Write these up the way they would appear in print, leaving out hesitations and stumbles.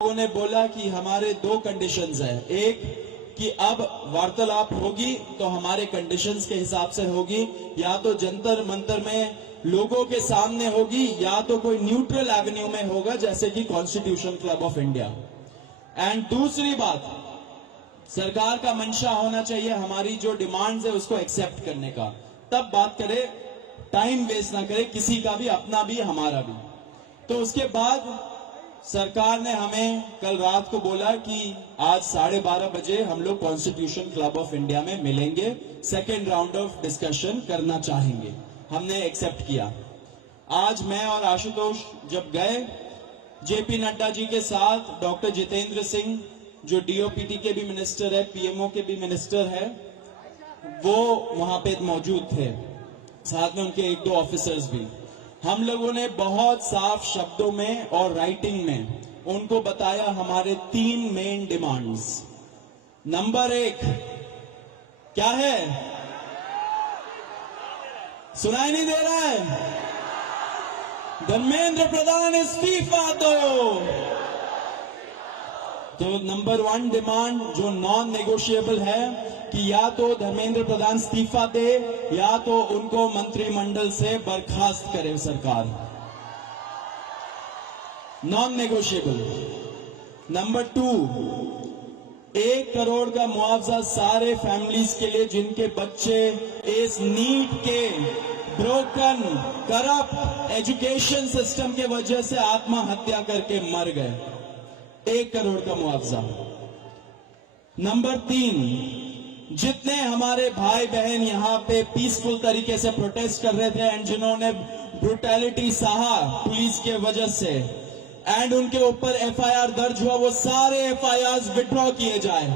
लोगों ने बोला कि हमारे दो कंडीशंस हैं। एक कि अब वार्तालाप होगी तो हमारे कंडीशंस के हिसाब से होगी, या तो जंतर मंतर में लोगों के सामने होगी, या तो कोई न्यूट्रल एवेन्यू में होगा जैसे कि constitution club of India. And दूसरी बात, सरकार का मंशा होना चाहिए हमारी जो डिमांड्स है उसको एक्सेप्ट करने का, तब बात करे, टाइम वेस्ट ना करे किसी का भी, अपना भी हमारा भी। तो उसके बाद सरकार ने हमें कल रात को बोला कि आज 12:30 बजे हम लोग कॉन्स्टिट्यूशन क्लब ऑफ इंडिया में मिलेंगे, सेकेंड राउंड ऑफ डिस्कशन करना चाहेंगे। हमने एक्सेप्ट किया। आज मैं और आशुतोष जब गए, जेपी नड्डा जी के साथ डॉक्टर जितेंद्र सिंह जो डीओपीटी के भी मिनिस्टर है, पीएमओ के भी मिनिस्टर है, वो वहां पे मौजूद थे, साथ में उनके एक दो ऑफिसर्स भी। हम लोगों ने बहुत साफ शब्दों में और राइटिंग में उनको बताया हमारे 3 मेन डिमांड्स। नंबर 1 क्या है? सुनाई नहीं दे रहा है? धर्मेंद्र प्रधान इस्तीफा दो। तो नंबर 1 डिमांड जो नॉन नेगोशिएबल है कि या तो धर्मेंद्र प्रधान इस्तीफा दे या तो उनको मंत्रिमंडल से बर्खास्त करे सरकार, नॉन नेगोशिएबल। नंबर 2, 1 करोड़ का मुआवजा सारे फैमिलीज के लिए जिनके बच्चे इस नीट के ब्रोकन करप्ट एजुकेशन सिस्टम के वजह से आत्महत्या करके मर गए, 1 करोड़ का मुआवजा। नंबर 3, जितने हमारे भाई बहन यहाँ पे पीसफुल तरीके से प्रोटेस्ट कर रहे थे एंड जिन्होंने ब्रुटैलिटी सहा पुलिस के वजह से एंड उनके ऊपर एफआईआर दर्ज हुआ, वो सारे एफआईआर विड्रॉ किए जाए।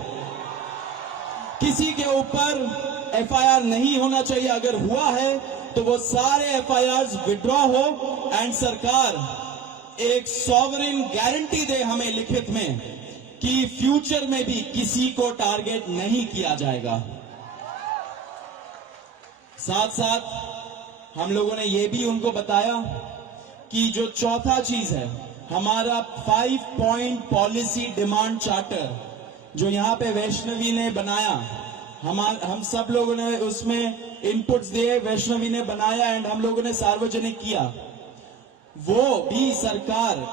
किसी के ऊपर एफआईआर नहीं होना चाहिए, अगर हुआ है तो वो सारे एफआईआर विड्रॉ हो एंड सरकार एक सॉवरेन गारंटी दे हमें लिखित में कि फ्यूचर में भी किसी को टारगेट नहीं किया जाएगा। साथ साथ हम लोगों ने यह भी उनको बताया कि जो चौथा चीज है हमारा 5 पॉइंट पॉलिसी डिमांड चार्टर जो यहां पे वैष्णवी ने बनाया, हम सब लोगों ने उसमें इनपुट्स दिए, वैष्णवी ने बनाया एंड हम लोगों ने सार्वजनिक किया, वो भी सरकार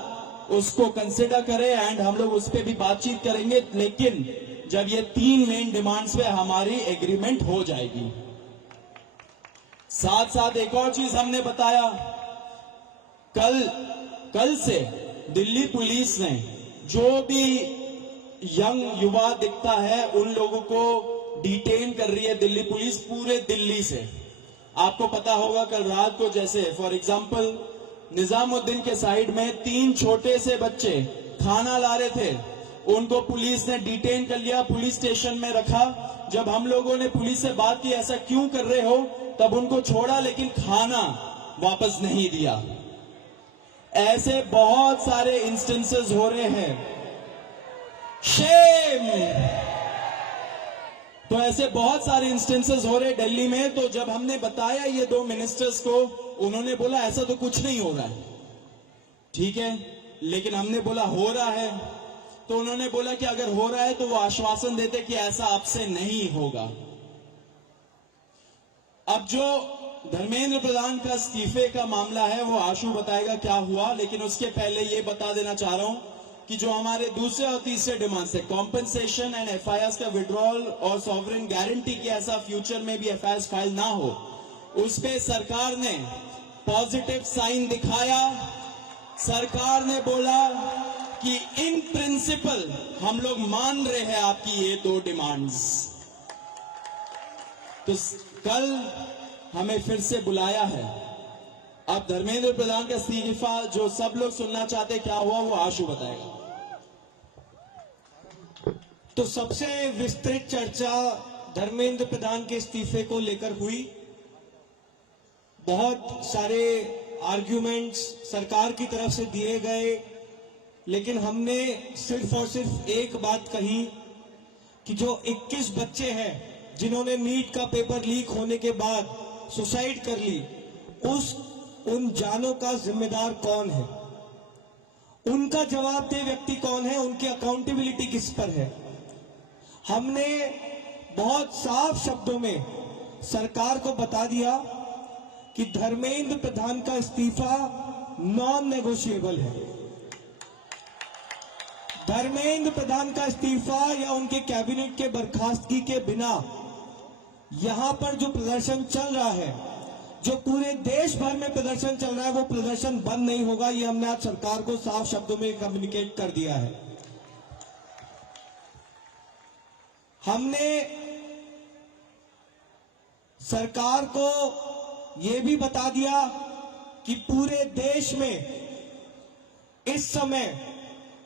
उसको कंसिडर करे एंड हम लोग उस पर भी बातचीत करेंगे, लेकिन जब ये 3 मेन डिमांड्स पे हमारी एग्रीमेंट हो जाएगी। साथ साथ एक और चीज हमने बताया, कल से दिल्ली पुलिस ने जो भी यंग युवा दिखता है उन लोगों को डिटेन कर रही है दिल्ली पुलिस पूरे दिल्ली से। आपको पता होगा कल रात को जैसे फॉर एग्जांपल निजामुद्दीन के साइड में 3 छोटे से बच्चे खाना ला रहे थे, उनको पुलिस ने डिटेन कर लिया, पुलिस स्टेशन में रखा। जब हम लोगों ने पुलिस से बात की ऐसा क्यों कर रहे हो, तब उनको छोड़ा लेकिन खाना वापस नहीं दिया। ऐसे बहुत सारे इंस्टेंसेस हो रहे हैं, शेम। तो ऐसे बहुत सारे इंस्टेंसेस हो रहे दिल्ली में। तो जब हमने बताया ये 2 मिनिस्टर्स को, उन्होंने बोला ऐसा तो कुछ नहीं हो रहा है। ठीक है, लेकिन हमने बोला हो रहा है, तो उन्होंने बोला कि अगर हो रहा है तो वो आश्वासन देते कि ऐसा आपसे नहीं होगा। अब जो धर्मेंद्र प्रधान का इस्तीफे का मामला है वो आशु बताएगा क्या हुआ, लेकिन उसके पहले ये बता देना चाह रहा हूं कि जो हमारे दूसरे और तीसरे डिमांड्स है, कॉम्पेंसेशन एंड एफआईआर का विड्रॉल और सॉवरेन गारंटी की ऐसा फ्यूचर में भी एफआईआर फाइल ना हो, उस पे सरकार ने पॉजिटिव साइन दिखाया। सरकार ने बोला कि इन प्रिंसिपल हम लोग मान रहे हैं आपकी ये 2 डिमांड्स। तो कल हमें फिर से बुलाया है। अब धर्मेंद्र प्रधान का इस्तीफा जो सब लोग सुनना चाहते क्या हुआ वो आशु बताएगा। तो सबसे विस्तृत चर्चा धर्मेंद्र प्रधान के इस्तीफे को लेकर हुई। बहुत सारे आर्ग्यूमेंट्स सरकार की तरफ से दिए गए, लेकिन हमने सिर्फ और सिर्फ एक बात कही कि जो 21 बच्चे हैं जिन्होंने नीट का पेपर लीक होने के बाद सुसाइड कर ली, उन जानों का जिम्मेदार कौन है। उनका जवाबदेह व्यक्ति कौन है, उनकी अकाउंटेबिलिटी किस पर है। हमने बहुत साफ शब्दों में सरकार को बता दिया कि धर्मेंद्र प्रधान का इस्तीफा नॉन नेगोशिएबल है। धर्मेंद्र प्रधान का इस्तीफा या उनके कैबिनेट के बर्खास्तगी के बिना यहां पर जो प्रदर्शन चल रहा है, जो पूरे देश भर में प्रदर्शन चल रहा है, वो प्रदर्शन बंद नहीं होगा। ये हमने आज सरकार को साफ शब्दों में कम्युनिकेट कर दिया है। हमने सरकार को ये भी बता दिया कि पूरे देश में इस समय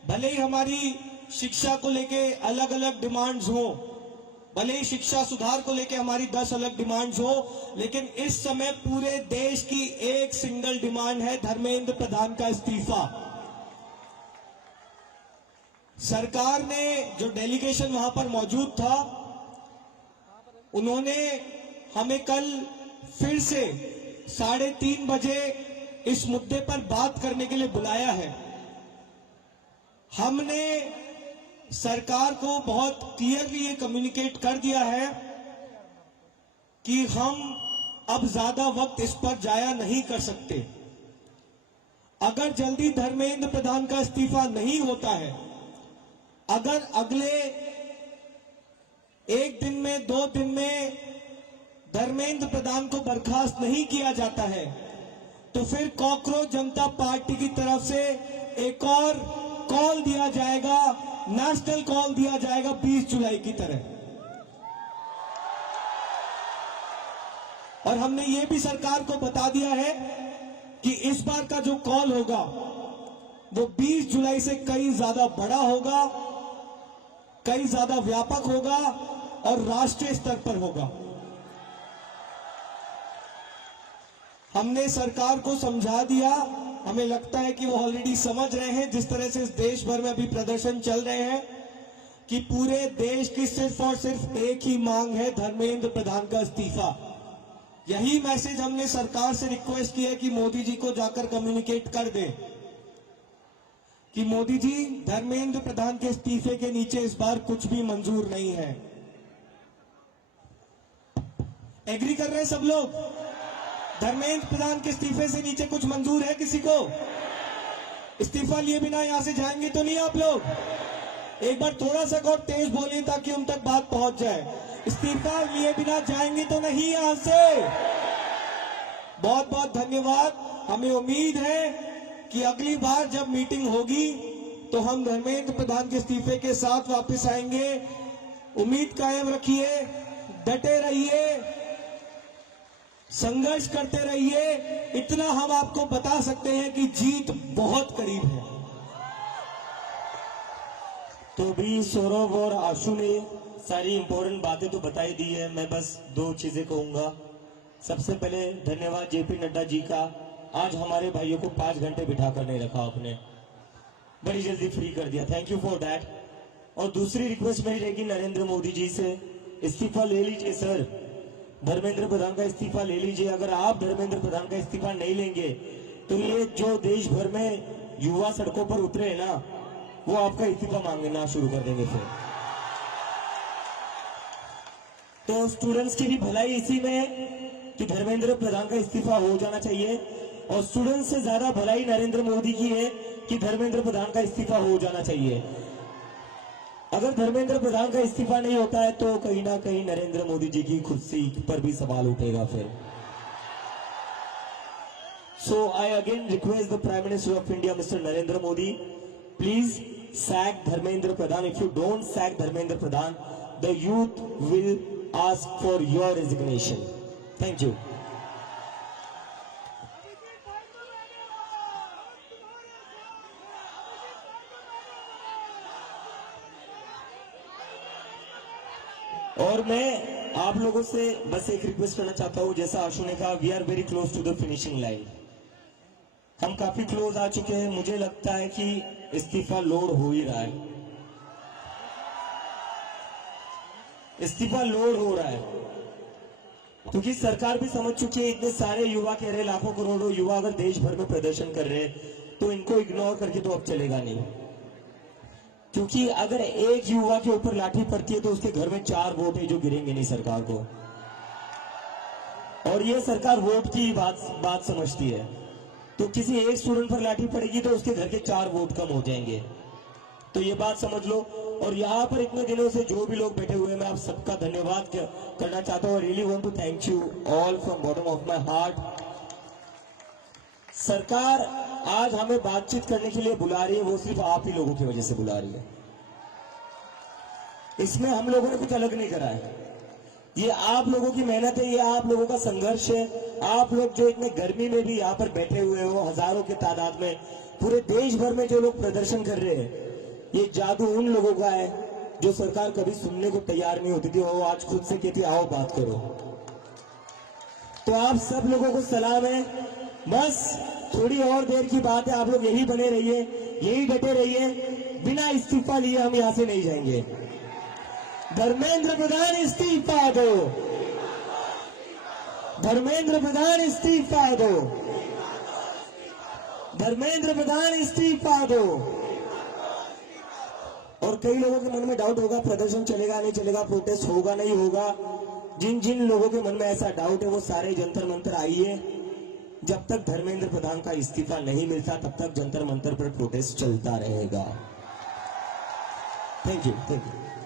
भले ही हमारी शिक्षा को लेके अलग अलग डिमांड्स हो, भले ही शिक्षा सुधार को लेके हमारी 10 अलग डिमांड्स हो, लेकिन इस समय पूरे देश की एक सिंगल डिमांड है, धर्मेंद्र प्रधान का इस्तीफा। सरकार ने जो डेलीगेशन वहां पर मौजूद था, उन्होंने हमें कल फिर से 3:30 बजे इस मुद्दे पर बात करने के लिए बुलाया है। हमने सरकार को बहुत क्लियरली ये कम्युनिकेट कर दिया है कि हम अब ज्यादा वक्त इस पर जाया नहीं कर सकते। अगर जल्दी धर्मेंद्र प्रधान का इस्तीफा नहीं होता है, अगर अगले 1 दिन में 2 दिन में धर्मेंद्र प्रधान को बर्खास्त नहीं किया जाता है, तो फिर कॉकरोच जनता पार्टी की तरफ से एक और कॉल दिया जाएगा, नेशनल कॉल दिया जाएगा 20 जुलाई की तरह। और हमने ये भी सरकार को बता दिया है कि इस बार का जो कॉल होगा वो 20 जुलाई से कई ज्यादा बड़ा होगा, कई ज्यादा व्यापक होगा और राष्ट्रीय स्तर पर होगा। हमने सरकार को समझा दिया, हमें लगता है कि वो ऑलरेडी समझ रहे हैं, जिस तरह से इस देश भर में अभी प्रदर्शन चल रहे हैं, कि पूरे देश की सिर्फ और सिर्फ एक ही मांग है, धर्मेंद्र प्रधान का इस्तीफा। यही मैसेज हमने सरकार से रिक्वेस्ट की है कि मोदी जी को जाकर कम्युनिकेट कर दें कि मोदी जी, धर्मेंद्र प्रधान के इस्तीफे के नीचे इस बार कुछ भी मंजूर नहीं है। एग्री कर रहे हैं सब लोग? धर्मेंद्र प्रधान के इस्तीफे से नीचे कुछ मंजूर है किसी को? इस्तीफा लिए बिना यहां से जाएंगे तो नहीं आप लोग? एक बार थोड़ा सा और तेज बोलिए ताकि उन तक बात पहुंच जाए। इस्तीफा लिए बिना जाएंगे तो नहीं यहां से? बहुत बहुत धन्यवाद। हमें उम्मीद है कि अगली बार जब मीटिंग होगी तो हम धर्मेंद्र प्रधान के इस्तीफे के साथ वापस आएंगे। उम्मीद कायम रखिए, डटे रहिए, संघर्ष करते रहिए। इतना हम आपको बता सकते हैं कि जीत बहुत करीब है। तो भी सौरभ और आशु ने सारी इंपॉर्टेंट बातें तो बताई दी है। मैं बस 2 चीजें कहूंगा। सबसे पहले धन्यवाद जेपी नड्डा जी का, आज हमारे भाइयों को 5 घंटे बिठा कर नहीं रखा आपने, बड़ी जल्दी फ्री कर दिया, थैंक यू फॉर दैट। और दूसरी रिक्वेस्ट मेरी रहेगी नरेंद्र मोदी जी से, इस्तीफा ले लीजिए सर, धर्मेंद्र प्रधान का इस्तीफा ले लीजिए। अगर आप धर्मेंद्र प्रधान का इस्तीफा नहीं लेंगे तो ये जो देश भर में युवा सड़कों पर उतरे हैं ना, वो आपका इस्तीफा मांगना शुरू कर देंगे फिर। तो स्टूडेंट्स की भी भलाई इसी में है कि धर्मेंद्र प्रधान का इस्तीफा हो जाना चाहिए, और स्टूडेंट्स से ज्यादा भलाई नरेंद्र मोदी की है कि धर्मेंद्र प्रधान का इस्तीफा हो जाना चाहिए। अगर धर्मेंद्र प्रधान का इस्तीफा नहीं होता है तो कहीं ना कहीं नरेंद्र मोदी जी की कुर्सी पर भी सवाल उठेगा फिर। So I again request the prime minister of India mister Narendra Modi, please sack Dharmendra Pradhan. If you don't sack Dharmendra Pradhan, the youth will ask for your resignation. Thank you. और मैं आप लोगों से बस एक रिक्वेस्ट करना चाहता हूं, जैसा आशु ने कहा, we are very close to the finishing line. हम काफी क्लोज आ चुके हैं। मुझे लगता है कि इस्तीफा लोड हो ही रहा है, इस्तीफा लोड हो रहा है, क्योंकि सरकार भी समझ चुकी है। इतने सारे युवा कह रहे, लाखों करोड़ों युवा अगर देश भर में प्रदर्शन कर रहे हैं तो इनको इग्नोर करके तो अब चलेगा नहीं, क्योंकि अगर एक युवा के ऊपर लाठी पड़ती है तो उसके घर में 4 वोट है जो गिरेंगे नहीं सरकार को, और ये सरकार वोट की बात समझती है। तो किसी एक स्टूडेंट पर लाठी पड़ेगी तो उसके घर के 4 वोट कम हो जाएंगे, तो ये बात समझ लो। और यहाँ पर इतने दिनों से जो भी लोग बैठे हुए हैं, मैं आप सबका धन्यवाद करना चाहता हूँ। Really want to thank you all from bottom of my heart. सरकार आज हमें बातचीत करने के लिए बुला रही है, वो सिर्फ आप ही लोगों की वजह से बुला रही है। इसमें हम लोगों ने कुछ अलग नहीं करा है, ये आप लोगों की मेहनत है, ये आप लोगों का संघर्ष है। आप लोग जो इतने गर्मी में भी यहाँ पर बैठे हुए हो, हजारों की तादाद में, पूरे देश भर में जो लोग प्रदर्शन कर रहे हैं, ये जादू उन लोगों का है जो सरकार कभी सुनने को तैयार नहीं होती थी, और वो आज खुद से कहती आओ बात करो। तो आप सब लोगों को सलाम है। बस थोड़ी और देर की बात है, आप लोग यही बने रहिए, यही डटे रहिए, बिना इस्तीफा लिए हम यहां से नहीं जाएंगे। धर्मेंद्र प्रधान इस्तीफा दो, धर्मेंद्र प्रधान इस्तीफा दो, धर्मेंद्र प्रधान इस्तीफा दो। और कई लोगों के मन में डाउट होगा, प्रदर्शन चलेगा नहीं चलेगा, प्रोटेस्ट होगा नहीं होगा। जिन जिन लोगों के मन में ऐसा डाउट है वो सारे जंतर मंतर आइए। जब तक धर्मेंद्र प्रधान का इस्तीफा नहीं मिलता तब तक जंतर मंतर पर प्रोटेस्ट चलता रहेगा। Thank you, thank you.